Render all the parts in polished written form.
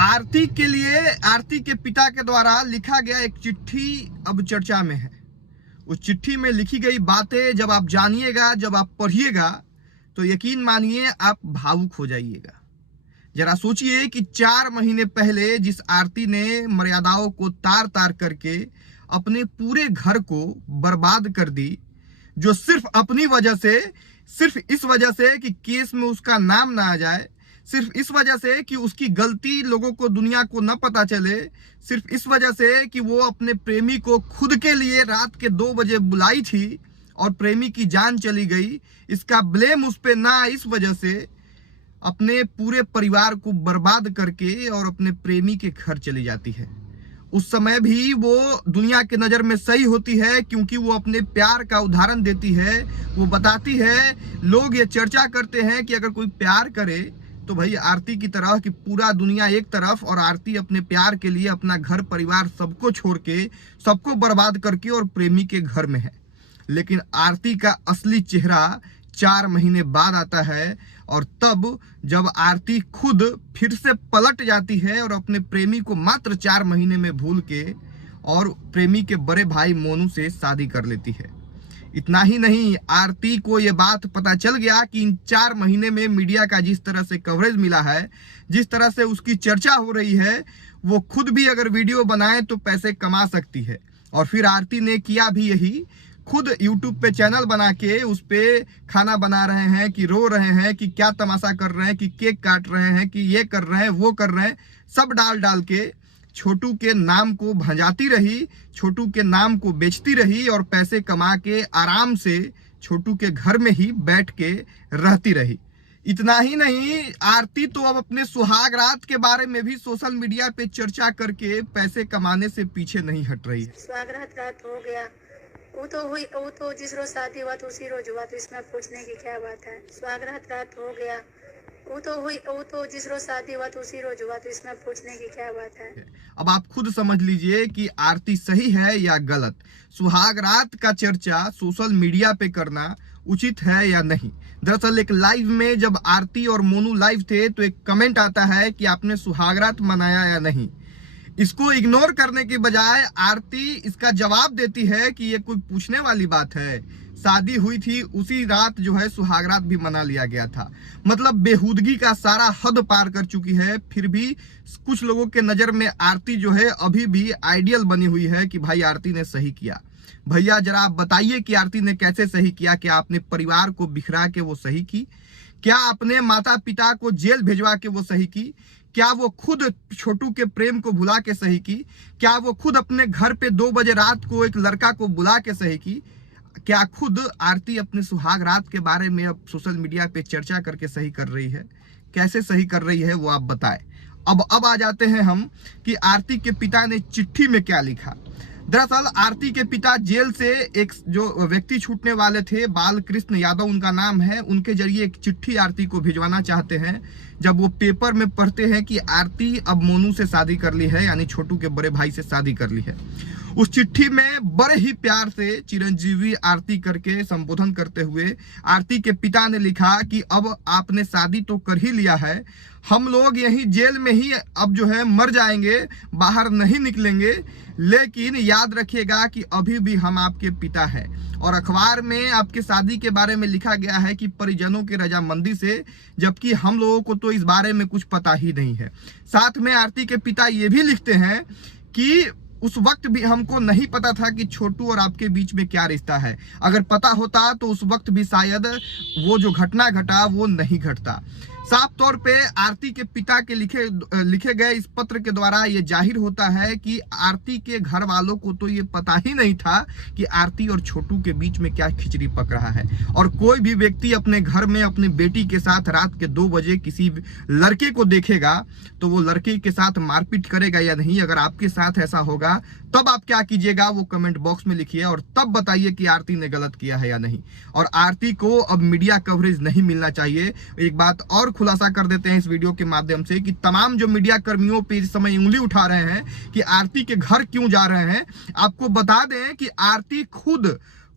आरती के लिए आरती के पिता के द्वारा लिखा गया एक चिट्ठी अब चर्चा में है। उस चिट्ठी में लिखी गई बातें जब आप जानिएगा, जब आप पढ़िएगा तो यकीन मानिए आप भावुक हो जाइएगा। जरा सोचिए कि 4 महीने पहले जिस आरती ने मर्यादाओं को तार तार करके अपने पूरे घर को बर्बाद कर दी, जो सिर्फ अपनी वजह से, सिर्फ इस वजह से कि केस में उसका नाम ना आ जाए, सिर्फ इस वजह से कि उसकी गलती लोगों को, दुनिया को न पता चले, सिर्फ इस वजह से कि वो अपने प्रेमी को खुद के लिए रात के 2 बजे बुलाई थी और प्रेमी की जान चली गई, इसका ब्लेम उस पे ना, इस वजह से अपने पूरे परिवार को बर्बाद करके और अपने प्रेमी के घर चली जाती है। उस समय भी वो दुनिया के नज़र में सही होती है क्योंकि वो अपने प्यार का उदाहरण देती है। वो बताती है, लोग ये चर्चा करते हैं कि अगर कोई प्यार करे तो भाई आरती की तरह कि पूरा दुनिया एक तरफ और आरती अपने प्यार के लिए अपना घर परिवार सबको छोड़ के, सबको बर्बाद करके और प्रेमी के घर में है। लेकिन आरती का असली चेहरा 4 महीने बाद आता है और तब जब आरती खुद फिर से पलट जाती है और अपने प्रेमी को मात्र 4 महीने में भूल के और प्रेमी के बड़े भाई मोनू से शादी कर लेती है। इतना ही नहीं, आरती को ये बात पता चल गया कि इन 4 महीने में मीडिया का जिस तरह से कवरेज मिला है, जिस तरह से उसकी चर्चा हो रही है, वो खुद भी अगर वीडियो बनाए तो पैसे कमा सकती है। और फिर आरती ने किया भी यही, खुद YouTube पे चैनल बना के उस पे खाना बना रहे हैं, कि रो रहे हैं, कि क्या तमाशा कर रहे हैं, कि केक काट रहे हैं, कि ये कर रहे हैं, वो कर रहे हैं, सब डाल डाल के छोटू के नाम को भंजाती रही, छोटू के नाम को बेचती रही और पैसे कमा के आराम से छोटू के घर में ही बैठ के रहती रही। इतना ही नहीं, आरती तो अब अपने सुहाग रात के बारे में भी सोशल मीडिया पे चर्चा करके पैसे कमाने से पीछे नहीं हट रही है। सुहाग रात हो गया, वो तो जिस रोज शादी हुआ तो उसी रोज हुआ, तो इसमें पूछने की क्या बात है। सुहाग रात हो गया, वो तो जिस रोज शादी हुआ तो उसी रोज हुआ, तो इसमें पूछने की क्या बात है। अब आप खुद समझ लीजिए कि आरती सही है या गलत। सुहाग रात का चर्चा सोशल मीडिया पे करना उचित है या नहीं। दरअसल एक लाइव में जब आरती और मोनू लाइव थे तो एक कमेंट आता है कि आपने सुहाग रात मनाया या नहीं। इसको इग्नोर करने के बजाय आरती इसका जवाब देती है कि ये कोई पूछने वाली बात है, शादी हुई थी उसी रात जो है सुहाग रात भी मना लिया गया था। मतलब बेहूदगी का सारा हद पार कर चुकी है। फिर भी कुछ लोगों के नजर में आरती जो है अभी भी आइडियल बनी हुई है कि भाई आरती ने सही किया। भैया जरा आप बताइए कि आरती ने कैसे सही किया? क्या आपने परिवार को बिखरा के वो सही की? क्या अपने माता पिता को जेल भेजवा के वो सही की? क्या वो खुद छोटू के प्रेम को भुला के सही की? क्या वो खुद अपने घर पे 2 बजे रात को एक लड़का को बुला के सही की? क्या खुद आरती अपने सुहाग रात के बारे में अब सोशल मीडिया पे चर्चा करके सही कर रही है? कैसे सही कर रही है वो आप बताएं। अब आ जाते हैं हम कि आरती के पिता ने चिट्ठी में क्या लिखा। दरअसल आरती के पिता जेल से एक जो व्यक्ति छूटने वाले थे, बाल कृष्ण यादव उनका नाम है, उनके जरिए एक चिट्ठी आरती को भिजवाना चाहते हैं। जब वो पेपर में पढ़ते हैं कि आरती अब मोनू से शादी कर ली है, यानी छोटू के बड़े भाई से शादी कर ली है, उस चिट्ठी में बड़े ही प्यार से चिरंजीवी आरती करके संबोधन करते हुए आरती के पिता ने लिखा कि अब आपने शादी तो कर ही लिया है, हम लोग यहीं जेल में ही अब जो है मर जाएंगे, बाहर नहीं निकलेंगे, लेकिन याद रखिएगा कि अभी भी हम आपके पिता हैं। और अखबार में आपके शादी के बारे में लिखा गया है कि परिजनों के रजामंदी से, जबकि हम लोगों को तो इस बारे में कुछ पता ही नहीं है। साथ में आरती के पिता ये भी लिखते हैं कि उस वक्त भी हमको नहीं पता था कि छोटू और आपके बीच में क्या रिश्ता है। अगर पता होता तो उस वक्त भी शायद वो जो घटना घटा वो नहीं घटता। साफ तौर पे आरती के पिता के लिखे गए इस पत्र के द्वारा ये जाहिर होता है कि आरती के घर वालों को तो ये पता ही नहीं था कि आरती और छोटू के बीच में क्या खिचड़ी पक रहा है। और कोई भी व्यक्ति अपने घर में अपनी बेटी के साथ रात के 2 बजे किसी लड़के को देखेगा तो वो लड़के के साथ मारपीट करेगा या नहीं? अगर आपके साथ ऐसा होगा तब आप क्या कीजिएगा वो कमेंट बॉक्स में लिखिए और तब बताइए कि आरती ने गलत किया है या नहीं। और आरती को अब मीडिया कवरेज नहीं मिलना चाहिए। एक बात और खुलासा कर देते हैं इस वीडियो के माध्यम से कि तमाम जो मीडिया कर्मियों पे इस समय उंगली उठा रहे हैं कि आरती के घर क्यों जा रहे हैं, आपको बता दें कि आरती खुद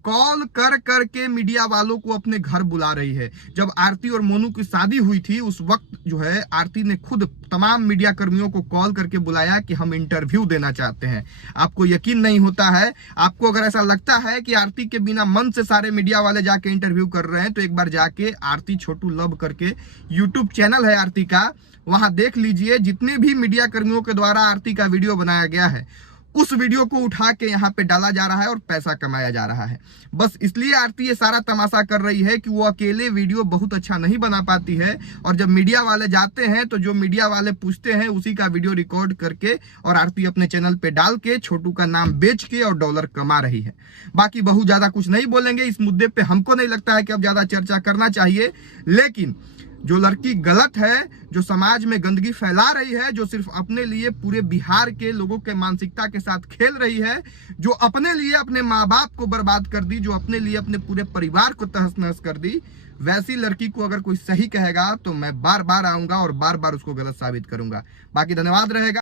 कॉल कर करके मीडिया वालों को अपने घर बुला रही है। जब आरती और मोनू की शादी हुई थी उस वक्त जो है आरती ने खुद तमाम मीडिया कर्मियों को कॉल करके बुलाया कि हम इंटरव्यू देना चाहते हैं। आपको यकीन नहीं होता है? आपको अगर ऐसा लगता है कि आरती के बिना मन से सारे मीडिया वाले जाके इंटरव्यू कर रहे हैं तो एक बार जाके आरती छोटू लव करके यूट्यूब चैनल है आरती का, वहां देख लीजिए। जितने भी मीडिया कर्मियों के द्वारा आरती का वीडियो बनाया गया है उस वीडियो को उठा के यहाँ पे डाला जा रहा है और पैसा कमाया जा रहा है। बस इसलिए आरती ये सारा तमाशा कर रही है कि वो अकेले वीडियो बहुत अच्छा नहीं बना पाती है, और जब मीडिया वाले जाते हैं तो जो मीडिया वाले पूछते हैं उसी का वीडियो रिकॉर्ड करके और आरती अपने चैनल पे डाल के छोटू का नाम बेच के और डॉलर कमा रही है। बाकी बहुत ज्यादा कुछ नहीं बोलेंगे इस मुद्दे पे। हमको नहीं लगता है कि अब ज्यादा चर्चा करना चाहिए, लेकिन जो लड़की गलत है, जो समाज में गंदगी फैला रही है, जो सिर्फ अपने लिए पूरे बिहार के लोगों के मानसिकता के साथ खेल रही है, जो अपने लिए अपने माँ बाप को बर्बाद कर दी, जो अपने लिए अपने पूरे परिवार को तहस नहस कर दी, वैसी लड़की को अगर कोई सही कहेगा तो मैं बार बार आऊंगा और बार बार उसको गलत साबित करूंगा। बाकी धन्यवाद रहेगा।